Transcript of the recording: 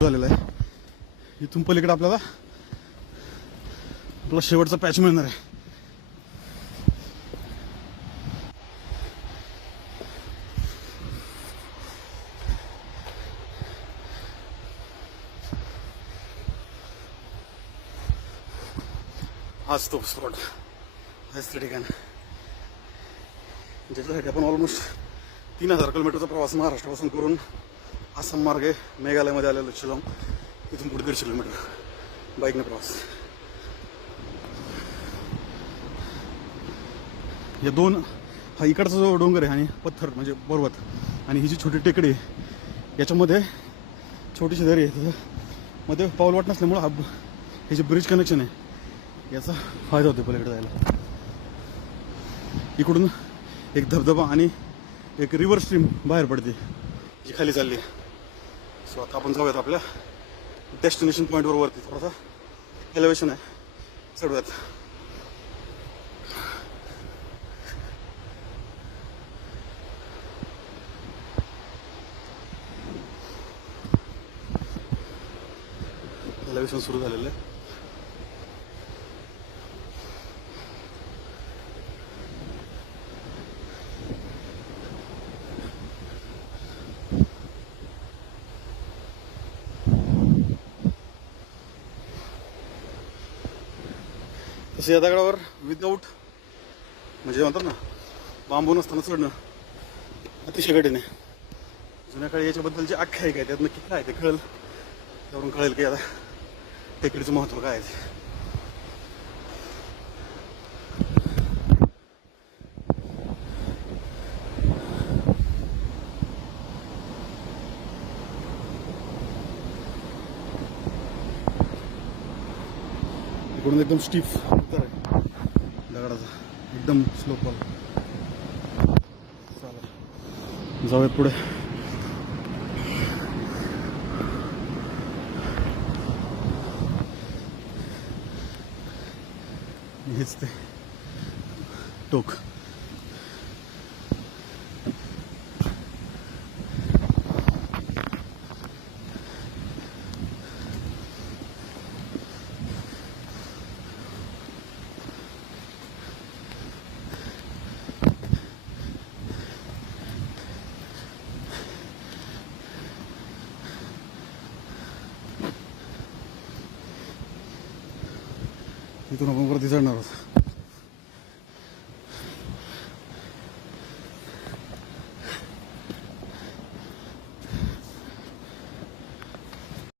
झालेला आहे. इथून पलीकडे आपल्याला आपला शेवटचा पॅच मिळणार आहे. हाच तो स्पॉट, हाच ते ठिकाण ज्याच्यासाठी आपण ऑलमोस्ट 3000 किलोमीटरचा प्रवास महाराष्ट्रापासून करून आसाम मार्गे मेघालयमध्ये आलेलो. शिलाँग इथून पुढे 150 किलोमीटर बाईकने प्रवास. या दोन, हा इकडचा जो डोंगर आहे आणि पत्थर म्हणजे पर्वत आणि ही जी छोटी टेकडी आहे याच्यामध्ये छोटीशी दरी आहे, त्याच्यामध्ये पाऊल वाट नसल्यामुळं हा हे जे ब्रिज कनेक्शन आहे याचा फायदा होतो पलीकडे जायला. इकडून एक धबधबा आणि एक रिव्हर स्ट्रीम बाहेर पडते जी खाली चालली. सो आता आपण जाऊयात आपल्या डेस्टिनेशन पॉईंटवर. वरती थोडासा एलिव्हेशन आहे, चढूयात. एलिव्हेशन सुरू झालेलं आहे. तसं या दगडावर विदाऊट म्हणजे म्हणतात ना बांबू नसताना चढणं अतिशय कठीण आहे. जुन्या काळी याच्याबद्दल जे आख्यायिका आहे त्यात नक्की काय ते कळेल, त्यावरून कळेल की आता टेकडीचं महत्त्व काय आहे. इकडून एकदम स्टीफ उत्तर आहे दगडाचा, एकदम स्लोप वाला. चालेल जाऊयात पुढे. हेच ते टोक. इथून आपण वरती चढणार आहोत.